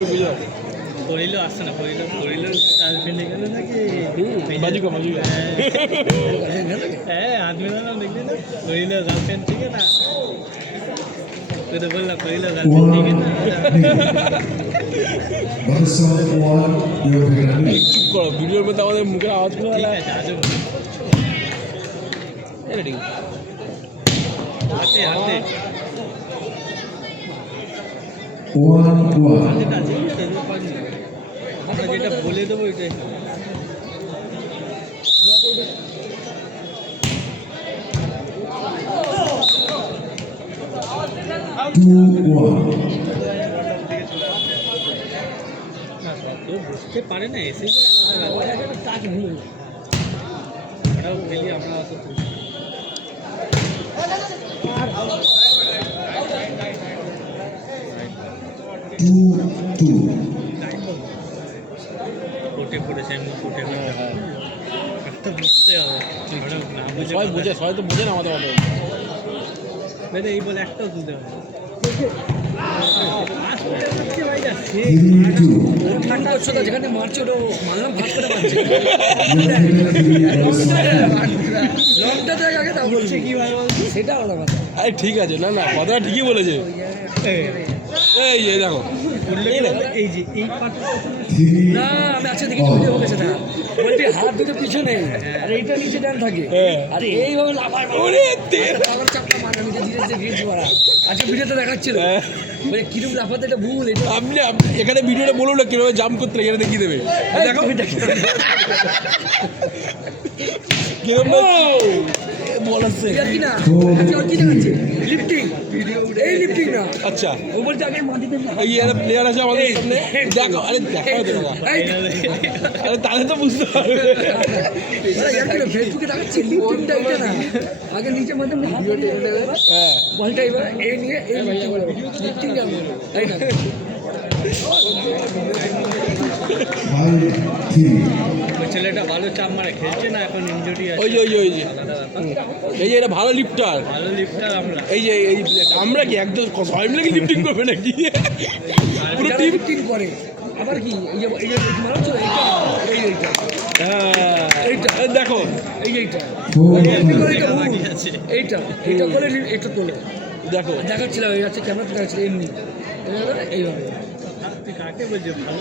পড়িল আসছে না, পড়িল গার্লফ্রেন্ডে গেল নাকি বাজুকা হ্যাঁ হাত মেলালাম দেখলি না, পড়িল গার্লফ্রেন্ড ঠিক না, তুই তো বললাম পড়িল গার্লফ্রেন্ড ঠিক না। চুপ করো, ভিডিওর মধ্যে আমাদের মুখের আওয়াজ করে ঠিক আছে আজব হাতে হাতে যেটা আছে আমরা যেটা বলে দেবো এটাই বুঝতে পারে না, এসে যে ওটাও খেলি আমরা অত কোটে পড়েছে, এমনি কোটে একটা বুঝতে হবে, না বুঝে সবাই বোঝে, সবাই তো বোঝে না আমাদের মতো। বেদে এই বলে একটাও তুলতে হবে যেখানে মারছে ওটা মারলাম ভাত করে মারছে লকটা দেখ আগে তা বলছে কি ভাই বলছে সেটা ওরা কথা। আরে ঠিক আছে, না না কথাটা ঠিকই বলেছে। এই যে দেখো এই যে এই না আমি আজকে দেখি ভিডিও হবে সেটা বলছি হাত দুটো পিছনে আর এইটা নিচে ডান থাকে আর এইভাবে লাফায় ওরে পাগল চাপটা মারা নিচে ধীরে ধীরে গিয়ে মারা। আজকে ভিডিওতে দেখাচ্ছিল মানে কিরকম লাফাতে এটা ভুল, এটা আপনি এখানে ভিডিওটা বলুন না কিভাবে জাম্প করতে এখানে দেখিয়ে দেবে। দেখো কিরকম বলেছে কি না কি দেখাচ্ছে লিফটিং, এই লিফটিং না আচ্ছা ও বলছে আগে মাটিতে এই একটা প্লেয়ার আছে আমাদের সামনে, দেখো আরে দেখো তো দাদা, আরে তাহলে তো বুঝতে পারবে। ফেসবুকে দেখাচ্ছে লিফটিংটা এটা না, আগে নিচে মাধ্যমে হ্যাঁ বলটা এবার এই নিয়ে এই লিফটিং তাই না ছেলেটা ভালো চাপ মারে খেলছে না এখন ইনজুরি আছে ওই যে এই যে এটা ভালো লিফটার, ভালো লিফটার আমরা এই যে এই আমরা কি একদম সবাই মিলে কি লিফটিং করবে নাকি? পুরো টিম লিফটিং করে আবার কি এই যে মারছ এইটা এইটা এইটা দেখো এই যে এইটা এইটা করে এটা তোলে দেখো দেখাচ্ছিলাম এই আছে ক্যামেরা দেখাচ্ছিল এমনি এইভাবে কাকে বলছে ভালো